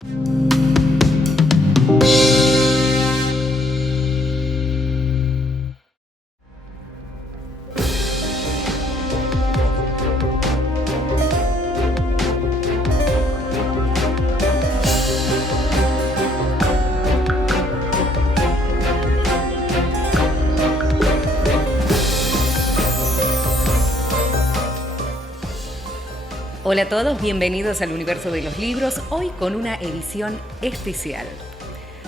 Hola a todos, bienvenidos al Universo de los Libros, hoy con una edición especial.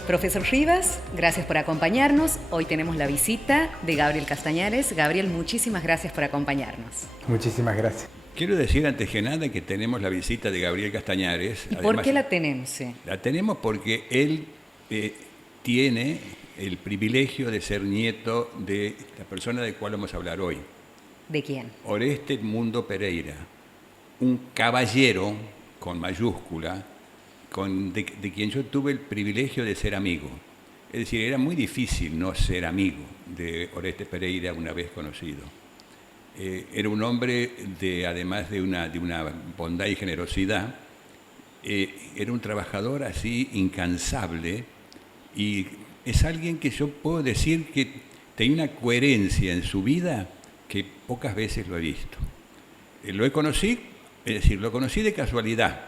Profesor Rivas, gracias por acompañarnos. Hoy tenemos la visita de Gabriel Castañares. Gabriel, muchísimas gracias por acompañarnos. Muchísimas gracias. Quiero decir antes que nada que tenemos la visita de Gabriel Castañares. ¿Y por qué la tenemos? Sí. La tenemos porque él tiene el privilegio de ser nieto de la persona de la cual vamos a hablar hoy. ¿De quién? Oreste Edmundo Pereira, un caballero con mayúscula, de quien yo tuve el privilegio de ser amigo. Es decir, era muy difícil no ser amigo de Oreste Pereira una vez conocido. Era un hombre, además de una bondad y generosidad, era un trabajador así incansable, y es alguien que yo puedo decir que tenía una coherencia en su vida que pocas veces lo he visto. Lo conocí de casualidad,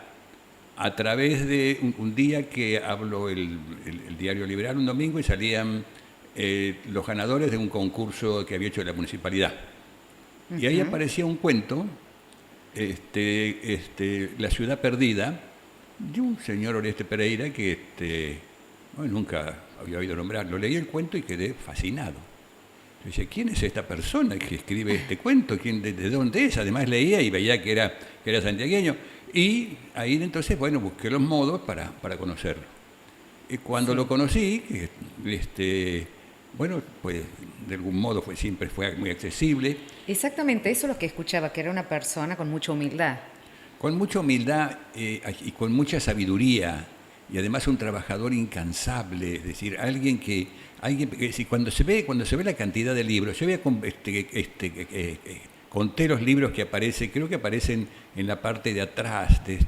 a través de un día que habló el Diario Liberal, un domingo, y salían los ganadores de un concurso que había hecho la municipalidad. Uh-huh. Y ahí aparecía un cuento, La ciudad perdida, de un señor Oreste Pereira que nunca había oído nombrar. Lo leí el cuento y quedé fascinado. Yo decía, ¿quién es esta persona que escribe este cuento? ¿De dónde es? Además leía y veía que era santiagueño. Y ahí entonces, busqué los modos para conocerlo. Y cuando lo conocí, pues de algún modo siempre fue muy accesible. Exactamente, eso es lo que escuchaba, que era una persona con mucha humildad. Con mucha humildad y con mucha sabiduría, y además un trabajador incansable, es decir, alguien que cuando se ve la cantidad de libros, yo conté los libros que aparecen, creo que aparecen en la parte de atrás de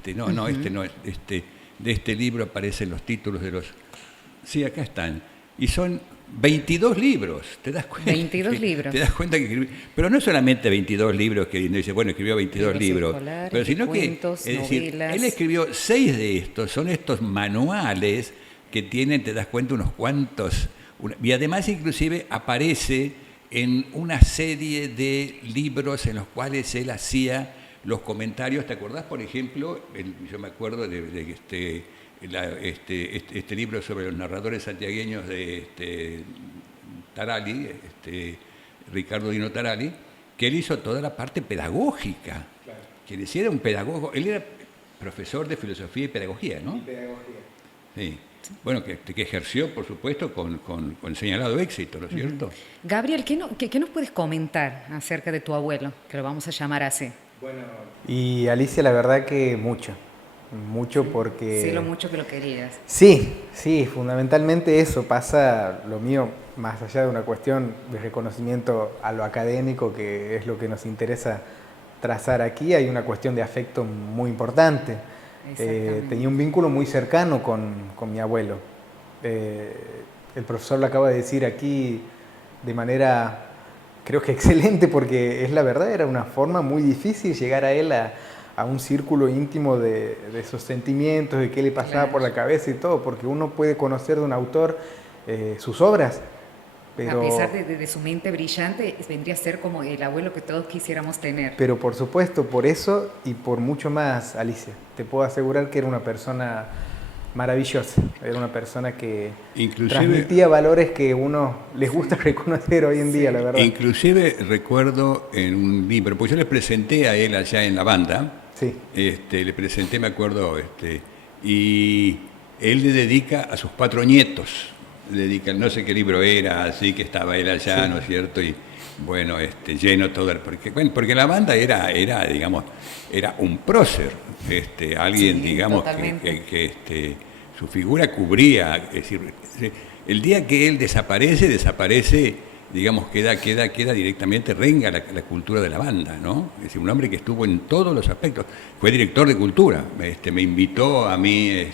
de este libro aparecen los títulos de los... Sí, acá están. Y son 22 libros, ¿te das cuenta? 22 libros. Te das cuenta que escribió, pero no solamente 22 libros que dice, escribió 22 libros, pero sino cuentos, que, es decir, novelas. él escribió 6 de estos, son estos manuales que tienen, te das cuenta, unos cuantos, y además inclusive aparece en una serie de libros en los cuales él hacía los comentarios. ¿Te acordás, por ejemplo? Yo me acuerdo de este libro sobre los narradores santiagueños de Tarali, Ricardo Dino Tarali, que él hizo toda la parte pedagógica. Claro. Que él era un pedagogo, él era profesor de filosofía y pedagogía, ¿no? Y pedagogía. Sí. Bueno, que ejerció, por supuesto, con señalado éxito, ¿no es cierto? Gabriel, ¿qué nos puedes comentar acerca de tu abuelo, que lo vamos a llamar así? Bueno, y Alicia, la verdad que mucho porque... Sí, lo mucho que lo querías. Sí, fundamentalmente eso pasa, lo mío, más allá de una cuestión de reconocimiento a lo académico, que es lo que nos interesa trazar aquí, hay una cuestión de afecto muy importante. Tenía un vínculo muy cercano con mi abuelo. El profesor lo acaba de decir aquí de manera, creo que excelente, porque es la verdad, era una forma muy difícil llegar a él a un círculo íntimo de esos sentimientos, de qué le pasaba por la cabeza y todo, porque uno puede conocer de un autor sus obras, pero, a pesar de su mente brillante, vendría a ser como el abuelo que todos quisiéramos tener. Pero por supuesto, por eso y por mucho más, Alicia, te puedo asegurar que era una persona maravillosa, era una persona que transmitía valores que uno les gusta reconocer hoy en día, la verdad. Inclusive recuerdo en un libro, pues yo le presenté a él allá en la banda, sí. Le presenté, me acuerdo, y él le dedica a sus 4 nietos, no sé qué libro era, así que estaba él allá, sí. ¿No es cierto? Y bueno, lleno todo porque la banda era un prócer, alguien, sí, digamos, que su figura cubría, es decir, el día que él desaparece digamos, queda directamente renga la cultura de la banda, ¿no? Es decir, un hombre que estuvo en todos los aspectos. Fue director de cultura. Me invitó a mí,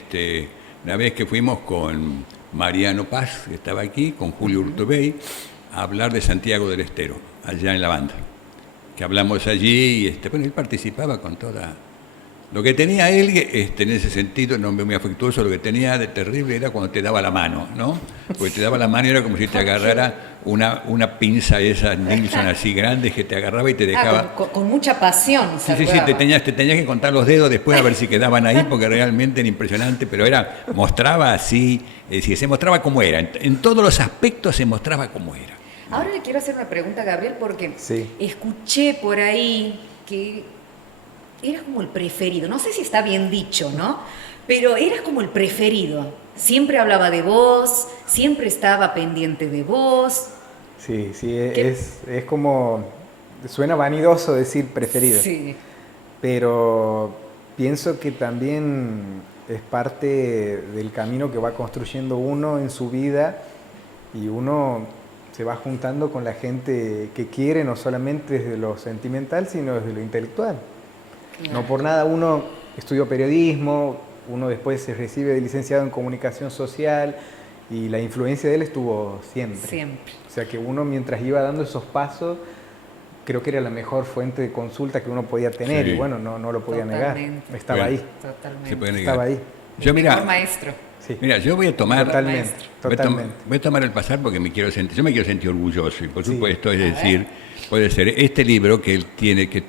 una vez que fuimos con Mariano Paz, que estaba aquí, con Julio Urtubey, a hablar de Santiago del Estero, allá en la banda. Que hablamos allí y bueno, él participaba con toda... Lo que tenía él, en ese sentido, no muy afectuoso, lo que tenía de terrible era cuando te daba la mano, ¿no? Porque te daba la mano y era como si te agarrara una pinza esa Nilsson así grande que te agarraba y te dejaba... Con mucha pasión. Sí, te tenías que contar los dedos después a ver si quedaban ahí, porque realmente era impresionante, pero mostraba así, es decir, se mostraba como era, en todos los aspectos se mostraba como era. Ahora le quiero hacer una pregunta a Gabriel, porque sí. Escuché por ahí que eras como el preferido, no sé si está bien dicho, ¿no? Pero eras como el preferido, siempre hablaba de vos, siempre estaba pendiente de vos. Sí, es como, suena vanidoso decir preferido, sí. Pero pienso que también es parte del camino que va construyendo uno en su vida y uno se va juntando con la gente que quiere, no solamente desde lo sentimental, sino desde lo intelectual. Claro. No por nada uno estudió periodismo, uno después se recibe de licenciado en comunicación social y la influencia de él estuvo siempre. Siempre. O sea que uno mientras iba dando esos pasos, creo que era la mejor fuente de consulta que uno podía tener y bueno, no lo podía negar. Estaba ahí. Totalmente. Se puede negar. Estaba ahí. Yo, mira, maestro. Sí. Mira, yo voy a tomar... Totalmente. Voy a tomar el pasar porque yo me quiero sentir orgulloso y por supuesto, es decir, puede ser este libro que él tiene, que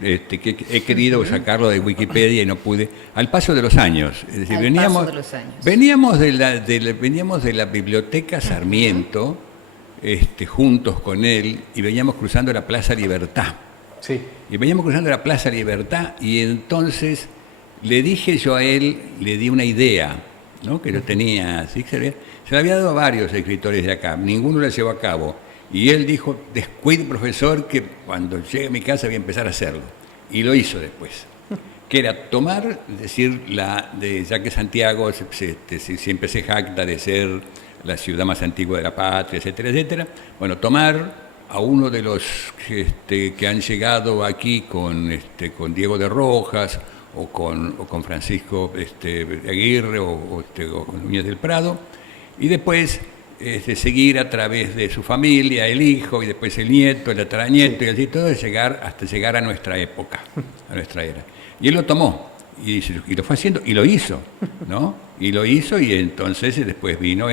he querido sacarlo de Wikipedia y no pude, al paso de los años. Es decir, veníamos de la biblioteca Sarmiento, juntos con él, y veníamos cruzando la Plaza Libertad. Sí. Y veníamos cruzando la Plaza Libertad y entonces le dije yo a él, le di una idea, ¿no? Que lo tenía así, se le había dado a varios escritores de acá, ninguno lo llevó a cabo. Y él dijo, descuide, profesor, que cuando llegue a mi casa voy a empezar a hacerlo. Y lo hizo después. Que era tomar, es decir, ya que Santiago siempre se jacta de ser la ciudad más antigua de la patria, etcétera, etcétera. Bueno, tomar a uno de los que han llegado aquí con Diego de Rojas, o con Francisco Aguirre o con Núñez del Prado, y después seguir a través de su familia, el hijo, y después el nieto, el tataranieto, y así todo, hasta llegar a nuestra época, a nuestra era. Y él lo tomó, y lo fue haciendo, y lo hizo, ¿no? Y lo hizo, y entonces después vino,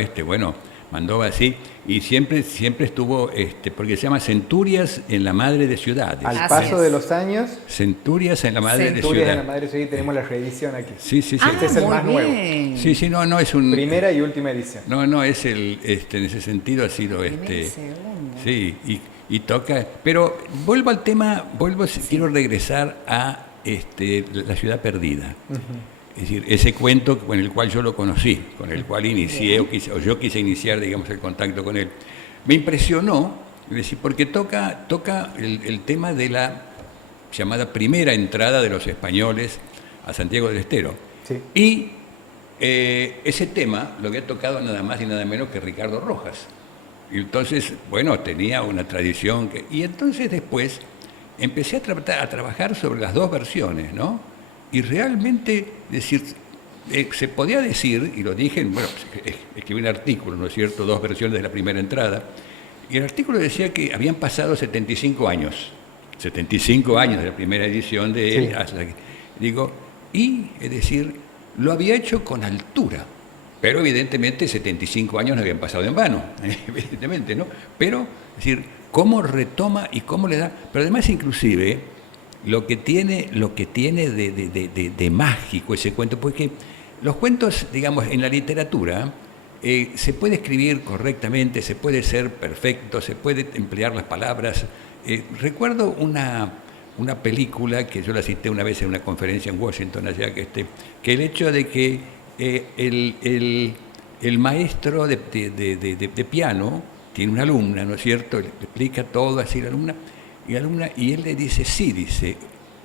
mandó así, y siempre estuvo, porque se llama Centurias en la Madre de Ciudades. Al paso de los años. Centurias en la Madre de Ciudades. Centurias en la Madre de Ciudades, tenemos la reedición aquí. Sí. Este es el más nuevo. Sí, no es un... Primera y última edición. No, es en ese sentido ha sido, sí, y toca... Pero vuelvo al tema, quiero regresar a La ciudad perdida. Uh-huh. Es decir, ese cuento con el cual yo lo conocí, con el cual inicié, o yo quise iniciar, digamos, el contacto con él. Me impresionó, es decir, porque toca el tema de la llamada primera entrada de los españoles a Santiago del Estero. Sí. Y ese tema lo había tocado nada más y nada menos que Ricardo Rojas. Y entonces, tenía una tradición. Y entonces después empecé a trabajar sobre las dos versiones, ¿no? Y realmente, se podía decir, y lo dije, escribí un artículo, ¿no es cierto?, 2 versiones de la primera entrada, y el artículo decía que habían pasado 75 años de la primera edición de él, es decir, lo había hecho con altura, pero evidentemente 75 años no habían pasado en vano, evidentemente, ¿no? Pero, es decir, cómo retoma y cómo le da, pero además inclusive... Lo que tiene de mágico ese cuento, porque los cuentos, digamos, en la literatura se puede escribir correctamente, se puede ser perfecto, se puede emplear las palabras. Recuerdo una película que yo la cité una vez en una conferencia en Washington, allá, que el hecho de que el maestro de piano tiene una alumna, ¿no es cierto? Le explica todo así a la alumna. Y él le dice,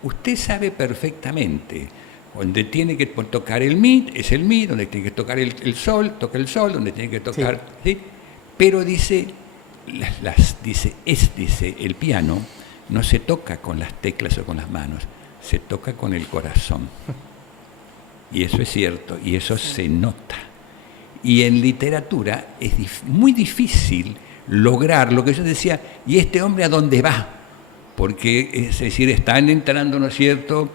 usted sabe perfectamente, donde tiene que tocar el mi, es el mi, donde tiene que tocar el sol, toca el sol, donde tiene que tocar, ¿sí? Pero dice, dice, el piano no se toca con las teclas o con las manos, se toca con el corazón. Y eso es cierto, y eso se nota. Y en literatura es muy difícil lograr lo que yo decía, ¿y este hombre a dónde va? Porque, es decir, están entrando, ¿no es cierto?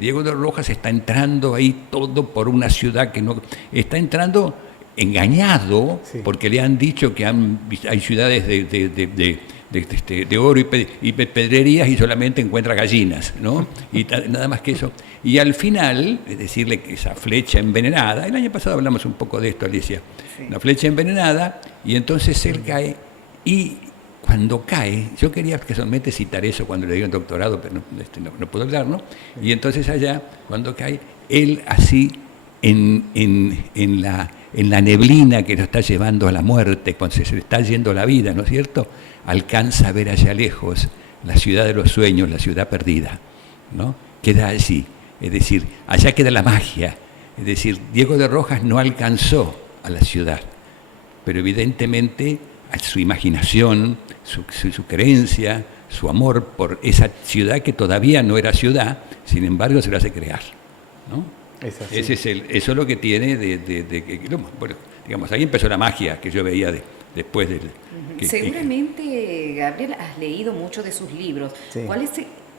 Diego de Rojas está entrando ahí todo por una ciudad que no... Está entrando engañado, sí, porque le han dicho que hay ciudades de oro y pedrerías y solamente encuentra gallinas, ¿no? Y nada más que eso. Y al final, es decirle que esa flecha envenenada, el año pasado hablamos un poco de esto, Alicia, sí, una flecha envenenada, y entonces él cae, y cuando cae, yo quería casualmente citar eso cuando le dio un doctorado, pero no puedo hablar, ¿no? Y entonces allá, cuando cae, él así, en la neblina que lo está llevando a la muerte, cuando se le está yendo la vida, ¿no es cierto?, alcanza a ver allá lejos la ciudad de los sueños, la ciudad perdida, ¿no? Queda allí, es decir, allá queda la magia, es decir, Diego de Rojas no alcanzó a la ciudad, pero evidentemente a su imaginación, su creencia, su amor por esa ciudad que todavía no era ciudad, sin embargo se lo hace crear, ¿no? Eso es lo que tiene bueno, digamos, ahí empezó la magia que yo veía después del... Seguramente, Gabriel, has leído mucho de sus libros. Sí. ¿Cuál es,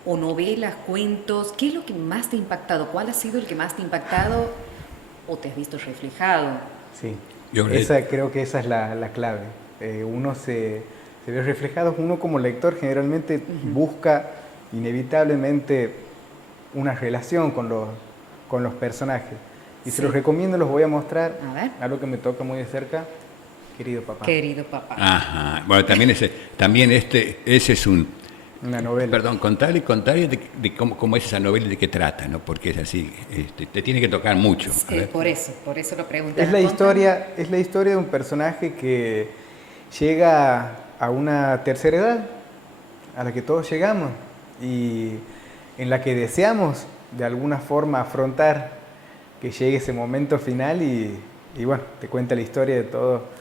o novelas, cuentos, qué es lo que más te ha impactado? ¿Cuál ha sido el que más te ha impactado o te has visto reflejado? Sí, creo que esa es la clave. Uno se ve reflejado, uno como lector generalmente busca inevitablemente una relación con los personajes. Y se los recomiendo, los voy a mostrar. A ver. Algo que me toca muy de cerca. Querido papá. Querido papá. Ajá. Bueno, también ese es una novela. Perdón, contarle de cómo es esa novela y de qué trata, ¿no? Porque es así, te tiene que tocar mucho. Sí, por eso lo pregunté. Es la historia de un personaje que llega a una tercera edad, a la que todos llegamos, y en la que deseamos de alguna forma afrontar que llegue ese momento final y bueno, te cuenta la historia de todo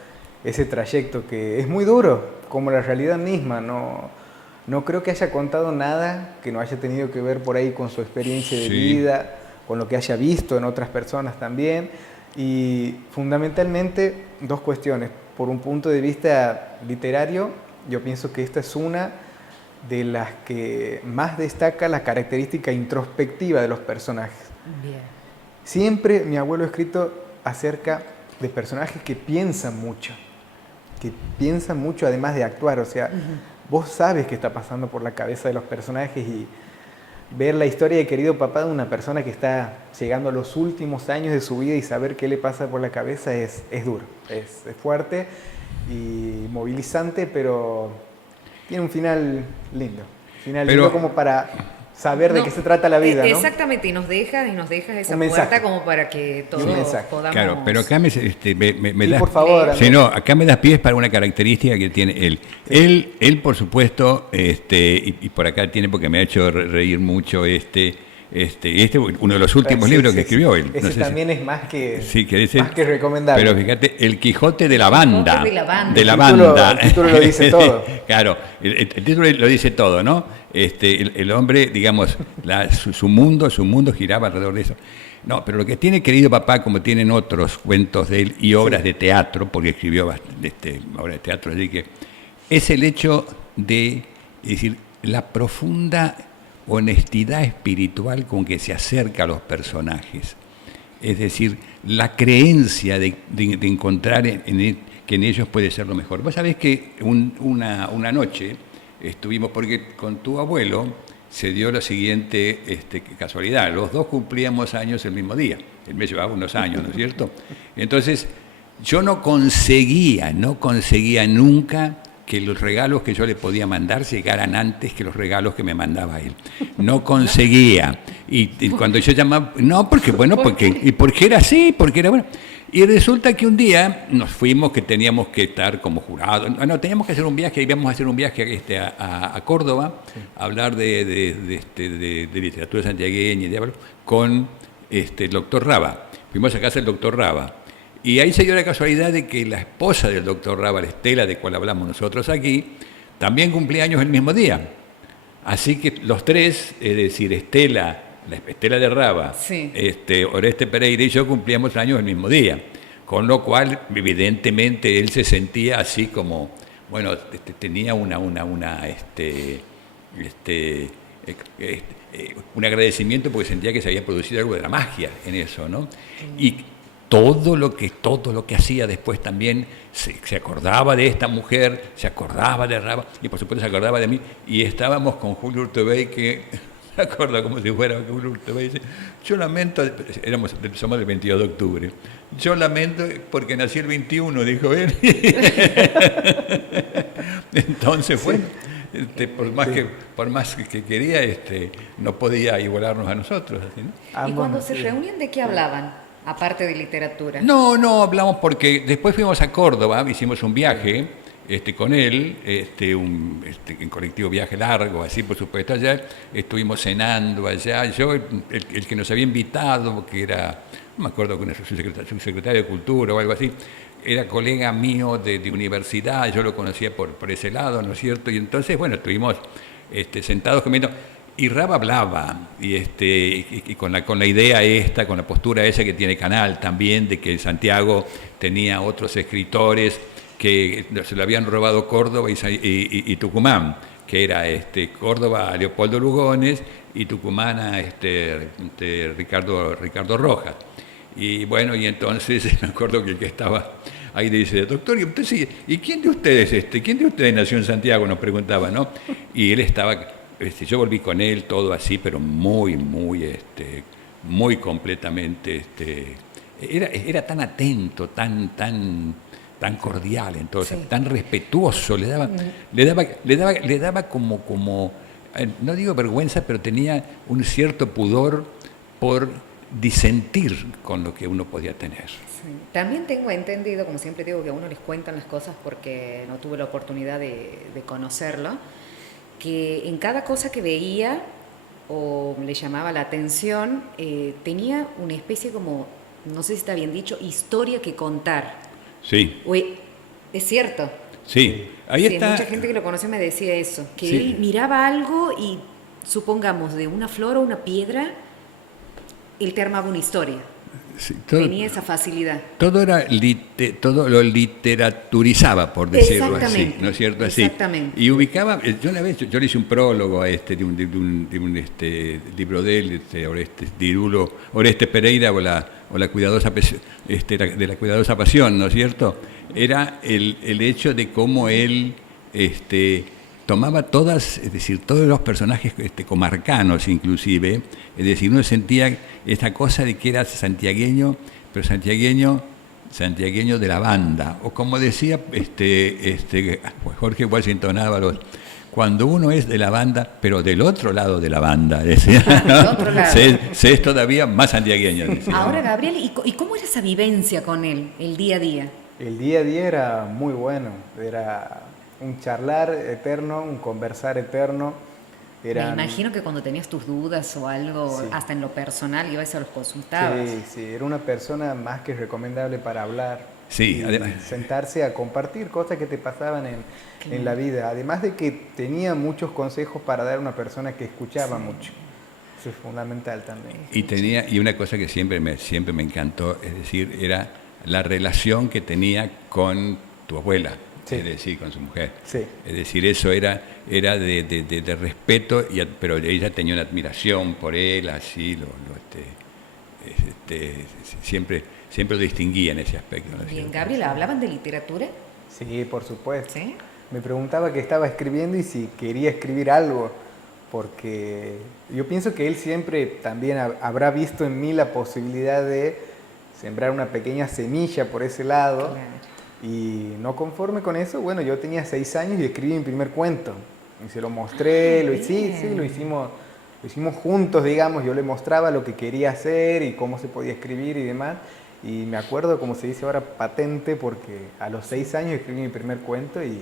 ese trayecto que es muy duro, como la realidad misma. No creo que haya contado nada que no haya tenido que ver por ahí con su experiencia de vida, con lo que haya visto en otras personas también, y fundamentalmente dos cuestiones. Por un punto de vista literario, yo pienso que esta es una de las que más destaca la característica introspectiva de los personajes. Bien. Siempre mi abuelo ha escrito acerca de personajes que piensan mucho además de actuar, o sea, vos sabes qué está pasando por la cabeza de los personajes, y ver la historia de Querido Papá de una persona que está llegando a los últimos años de su vida y saber qué le pasa por la cabeza es duro, es fuerte y movilizante, pero tiene un final lindo. Lindo como para saber de qué se trata la vida, ¿no? Exactamente, y nos dejas esa puerta como para que todos podamos... Claro, pero acá me das... por favor. Sí, no, acá me das pies para una característica que tiene él. Sí. Él, por supuesto, y por acá tiene, porque me ha hecho reír mucho uno de los últimos libros que escribió él. Ese también es más que recomendable. Pero fíjate, El Quijote de la Banda. El título lo dice todo. Claro, el título lo dice todo, ¿no? El hombre, digamos, su mundo giraba alrededor de eso. No, pero lo que tiene Querido Papá, como tienen otros cuentos de él y obras de teatro, porque escribió obras de teatro, así que es el hecho de, es decir, la profunda honestidad espiritual con que se acerca a los personajes. Es decir, la creencia de encontrar que en ellos puede ser lo mejor. Vos sabés que una noche estuvimos, porque con tu abuelo se dio la siguiente casualidad. Los dos cumplíamos años el mismo día. Él me llevaba unos años, ¿no es cierto? Entonces, yo no conseguía nunca que los regalos que yo le podía mandar llegaran antes que los regalos que me mandaba él. No conseguía. Y cuando yo llamaba, porque era así, porque era bueno. Y resulta que un día nos fuimos, que teníamos que estar como jurados. No, teníamos que hacer un viaje, íbamos a hacer un viaje a Córdoba, a hablar de literatura santiagueña, con el doctor Raba. Fuimos a casa del doctor Raba. Y ahí se dio la casualidad de que la esposa del doctor Rábal, Estela, de cual hablamos nosotros aquí, también cumplía años el mismo día. Así que los tres, es decir, Estela, la Estela de Raba, Sí. Oreste Pereira y yo cumplíamos años el mismo día. Con lo cual, evidentemente, él se sentía así como, bueno, tenía un agradecimiento porque sentía que se había producido algo de la magia en eso, ¿no? Y todo lo que hacía después también se acordaba de esta mujer, se acordaba de Raba y por supuesto se acordaba de mí. Y estábamos con Julio Urtubey que se acuerda como si fuera Julio Urtubey. Dice, yo lamento, somos del 22 de octubre, yo lamento porque nací el 21, dijo él. Entonces, Sí. bueno, por más que quería, no podía igualarnos a nosotros. Así, ¿no? ¿Y Ambos, cuando se sí. reunían, de qué hablaban? Aparte de literatura. No hablamos porque después fuimos a Córdoba, hicimos un viaje con él, en colectivo viaje largo, así por supuesto allá, estuvimos cenando allá, yo, el que nos había invitado, que era, no me acuerdo, con su secretario de Cultura o algo así, era colega mío de universidad, yo lo conocía por ese lado, ¿no es cierto? Y entonces, bueno, estuvimos sentados comiendo. Y Raba hablaba, y con la idea esta, con la postura esa que tiene Canal también, de que Santiago tenía otros escritores que se lo habían robado Córdoba y Tucumán, que era Córdoba a Leopoldo Lugones y Tucumán a Ricardo Rojas. Y bueno, y entonces me acuerdo que el que estaba ahí dice, doctor, ¿y quién de ustedes nació en Santiago? Nos preguntaba, ¿no? Y él estaba... yo volví con él, todo así, pero muy completamente, era tan atento, tan cordial, entonces, Sí. tan respetuoso, le daba como, no digo vergüenza, pero tenía un cierto pudor por disentir con lo que uno podía tener. Sí. También tengo entendido, como siempre digo, que a uno les cuentan las cosas porque no tuve la oportunidad de conocerlo, que en cada cosa que veía o le llamaba la atención, tenía una especie como, no sé si está bien dicho, historia que contar. Sí, Es cierto. sí, ahí Sí, está. mucha gente que lo conoce me decía eso, que Sí. él miraba algo y, supongamos, de una flor o una piedra, él te armaba una historia. Sí, Tenía esa facilidad. todo lo literaturizaba, por decirlo así, Exactamente, ¿no es cierto? Así. Exactamente. Y ubicaba, yo una vez, yo le hice un prólogo a de un libro de él, Oreste Pereira o la cuidadosa, de la cuidadosa pasión, ¿no es cierto? Era el hecho de cómo él tomaba todas, es decir, todos los personajes comarcanos inclusive, es decir, uno sentía esta cosa de que era santiagueño, pero santiagueño de la banda, o como decía Jorge Washington Ábalos, cuando uno es de la banda, pero del otro lado de la banda, decía, Del otro lado. se es todavía más santiagueño. Decía. Ahora, Gabriel, ¿y cómo era esa vivencia con él, el día a día? El día a día era muy bueno, era un charlar eterno, un conversar eterno. Me imagino que cuando tenías tus dudas o algo, Sí. hasta en lo personal, ibas a los consultabas. Sí, era una persona más que recomendable para hablar. Sí, y además. sentarse a compartir cosas que te pasaban en la vida. Además de que tenía muchos consejos para dar a una persona que escuchaba mucho. Eso es fundamental también. Y una cosa que siempre me encantó, es decir, era la relación que tenía con tu abuela, Sí. es decir, con su mujer. Sí. Es decir, eso era de respeto, pero ella tenía una admiración por él, así, siempre lo distinguía en ese aspecto. ¿no es Bien, cierto? Gabriel, ¿hablaban de literatura? Sí, por supuesto. ¿Sí? Me preguntaba qué estaba escribiendo y si quería escribir algo, porque yo pienso que él siempre también habrá visto en mí la posibilidad de sembrar una pequeña semilla por ese lado. Claro. Y no conforme con eso, bueno, yo tenía 6 años y escribí mi primer cuento. Y se lo mostré, sí, lo hicimos juntos, digamos. Yo le mostraba lo que quería hacer y cómo se podía escribir y demás. Y me acuerdo, como se dice ahora, patente, porque a los 6 años escribí mi primer cuento y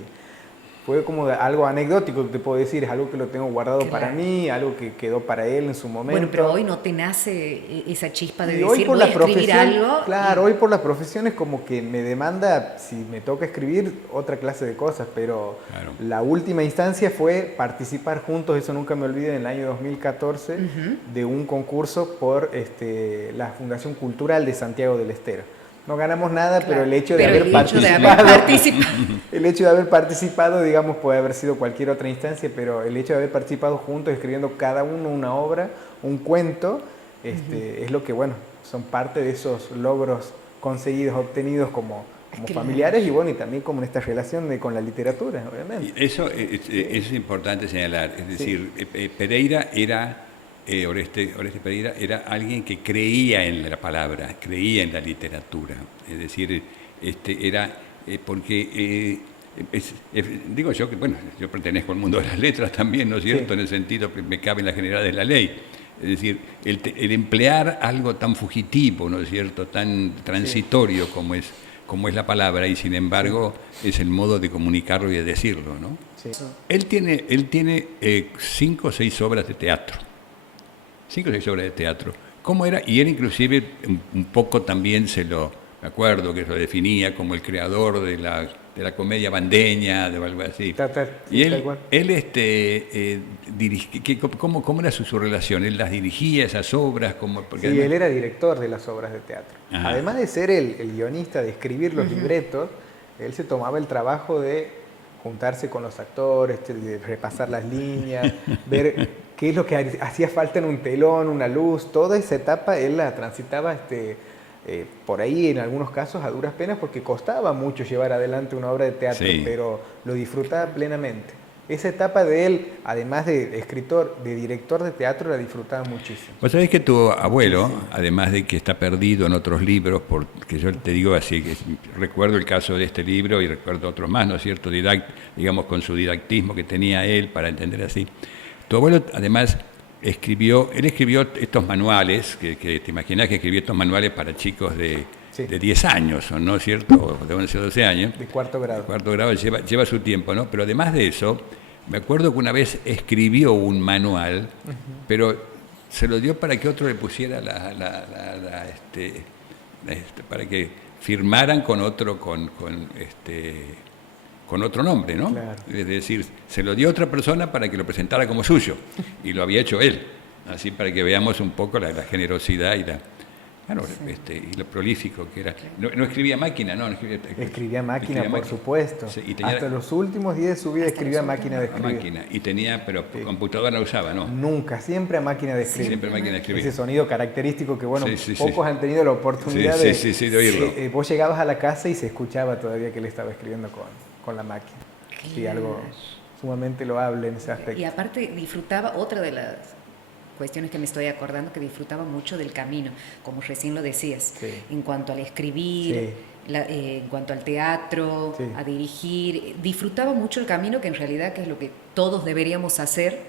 fue como algo anecdótico, te puedo decir, es algo que lo tengo guardado para mí, algo que quedó para él en su momento. Bueno, pero hoy no te nace esa chispa de y decir, voy a escribir algo. Claro, hoy por la profesión es como que me demanda, si me toca escribir, otra clase de cosas, pero la última instancia fue participar juntos, eso nunca me olvido, en el año 2014, de un concurso por la Fundación Cultural de Santiago del Estero. No ganamos nada, pero el hecho de haber participado, digamos, puede haber sido cualquier otra instancia, pero el hecho de haber participado juntos, escribiendo cada uno una obra, un cuento, es lo que, bueno, son parte de esos logros conseguidos, obtenidos como familiares y bueno, y también como en esta relación con la literatura, obviamente. Y eso es importante señalar, es decir, Pereira era... Oreste Pereira era alguien que creía en la palabra, creía en la literatura, es decir, era porque digo yo que, bueno, yo pertenezco al mundo de las letras también, ¿no es cierto?, en el sentido que me cabe en la generalidad de la ley, es decir, el emplear algo tan fugitivo, ¿no es cierto?, tan transitorio como es la palabra, y sin embargo es el modo de comunicarlo y de decirlo, ¿no? Sí. Él tiene 5 o 6 obras de teatro. 5 o 6 obras de teatro. ¿Cómo era? Y él inclusive un poco también me acuerdo que lo definía como el creador de la comedia bandeña, de algo así. Y él ¿cómo era su relación? ¿Él las dirigía, esas obras? Sí, él era director de las obras de teatro. Ajá. Además de ser el guionista, de escribir los libretos, él se tomaba el trabajo de juntarse con los actores, de repasar las líneas, ver qué es lo que hacía falta en un telón, una luz, toda esa etapa él la transitaba por ahí en algunos casos a duras penas porque costaba mucho llevar adelante una obra de teatro, pero lo disfrutaba plenamente. Esa etapa de él, además de escritor, de director de teatro, la disfrutaba muchísimo. Vos sabés que tu abuelo, además de que está perdido en otros libros, porque yo te digo así, que recuerdo el caso de este libro y recuerdo otros más, ¿no es cierto?, digamos con su didactismo que tenía él para entender así. Tu abuelo, además, escribió estos manuales, que te imaginas que escribió estos manuales para chicos de 10 años, ¿no es cierto?, o de 11 o 12 años. De cuarto grado. De cuarto grado lleva su tiempo, ¿no? Pero además de eso, me acuerdo que una vez escribió un manual, pero se lo dio para que otro le pusiera para que firmaran con otro nombre, ¿no? Claro. Es decir, se lo dio a otra persona para que lo presentara como suyo, y lo había hecho él, así para que veamos un poco la generosidad y y lo prolífico que era. No escribía máquina, ¿no? Escribía máquina, por supuesto. Sí, hasta los últimos días de su vida escribía máquina de escribir. Máquina. Y pero computadora no usaba, ¿no? Nunca, siempre a máquina de escribir. Siempre a máquina de escribir. Ese sonido característico que, bueno, pocos han tenido la oportunidad de oírlo. Vos llegabas a la casa y se escuchaba todavía que él estaba escribiendo con la máquina. Sí, algo sumamente loable en ese aspecto. Y aparte disfrutaba, otra de las cuestiones que me estoy acordando, que disfrutaba mucho del camino, como recién lo decías, en cuanto al escribir, en cuanto al teatro, a dirigir, disfrutaba mucho el camino, que en realidad que es lo que todos deberíamos hacer,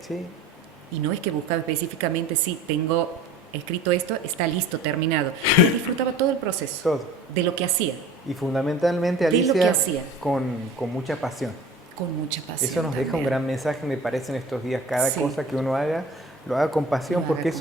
y no es que buscaba específicamente, tengo escrito esto, está listo, terminado. Él disfrutaba todo el proceso, de lo que hacía. Y fundamentalmente, Alicia, con mucha pasión. Con mucha pasión. Eso nos deja un gran mensaje, me parece, en estos días. Cada cosa que uno haga, lo haga con pasión, porque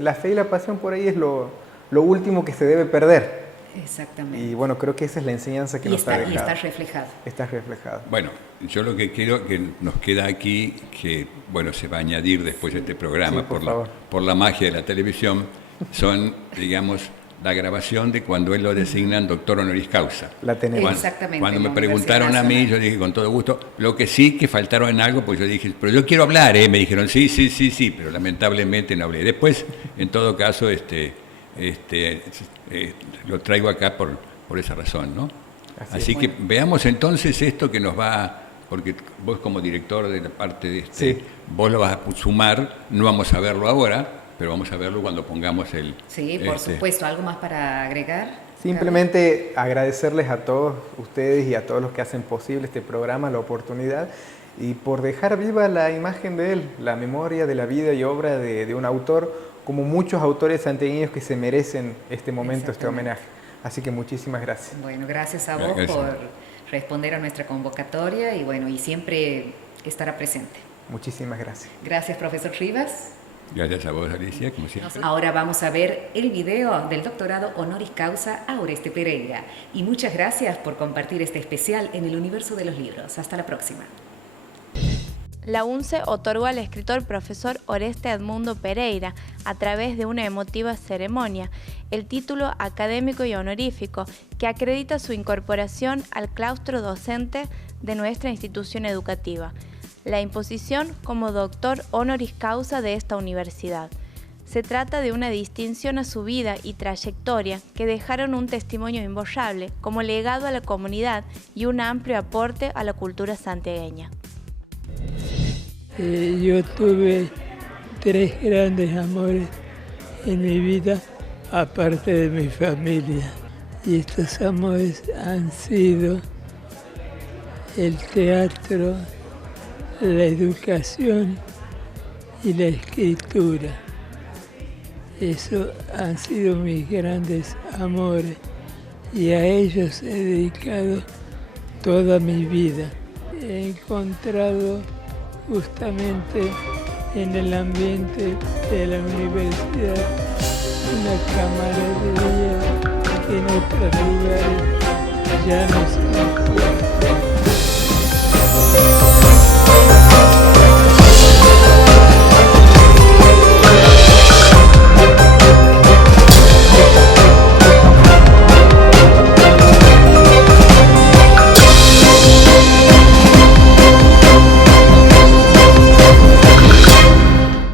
la fe y la pasión por ahí es lo último que se debe perder. Exactamente. Y bueno, creo que esa es la enseñanza que nos ha dejado. Y está reflejado. Está reflejado. Bueno, yo lo que quiero que nos queda aquí, que bueno, se va a añadir después de este programa por la magia de la televisión, son, digamos, la grabación de cuando él lo designan doctor honoris causa. La tenemos. Exactamente. Cuando me preguntaron a mí, yo dije con todo gusto, lo que sí que faltaron en algo, pues yo dije, pero yo quiero hablar, me dijeron, sí, pero lamentablemente no hablé. Después, en todo caso, lo traigo acá por esa razón, ¿no? Así que veamos entonces esto que nos va, porque vos como director de la parte de vos lo vas a sumar, no vamos a verlo ahora, pero vamos a verlo cuando pongamos el... Sí, por supuesto. ¿Algo más para agregar? Simplemente agradecerles a todos ustedes y a todos los que hacen posible este programa, la oportunidad, y por dejar viva la imagen de él, la memoria de la vida y obra de un autor, como muchos autores santiagueños que se merecen este momento, este homenaje. Así que muchísimas gracias. Bueno, gracias a vos por responder a nuestra convocatoria y bueno, y siempre estará presente. Muchísimas gracias. Gracias, profesor Rivas. Gracias a vos, Alicia, como siempre. Ahora vamos a ver el video del doctorado honoris causa a Oreste Pereira. Y muchas gracias por compartir este especial en el universo de los libros. Hasta la próxima. La UNCE otorgó al escritor profesor Oreste Edmundo Pereira, a través de una emotiva ceremonia, el título académico y honorífico que acredita su incorporación al claustro docente de nuestra institución educativa, la imposición como doctor honoris causa de esta universidad. Se trata de una distinción a su vida y trayectoria que dejaron un testimonio imborrable como legado a la comunidad y un amplio aporte a la cultura santiagueña. Yo tuve 3 grandes amores en mi vida, aparte de mi familia. Y estos amores han sido el teatro, la educación y la escritura. Esos han sido mis grandes amores y a ellos he dedicado toda mi vida. He encontrado justamente en el ambiente de la universidad una camaradería que en otros lugares ya no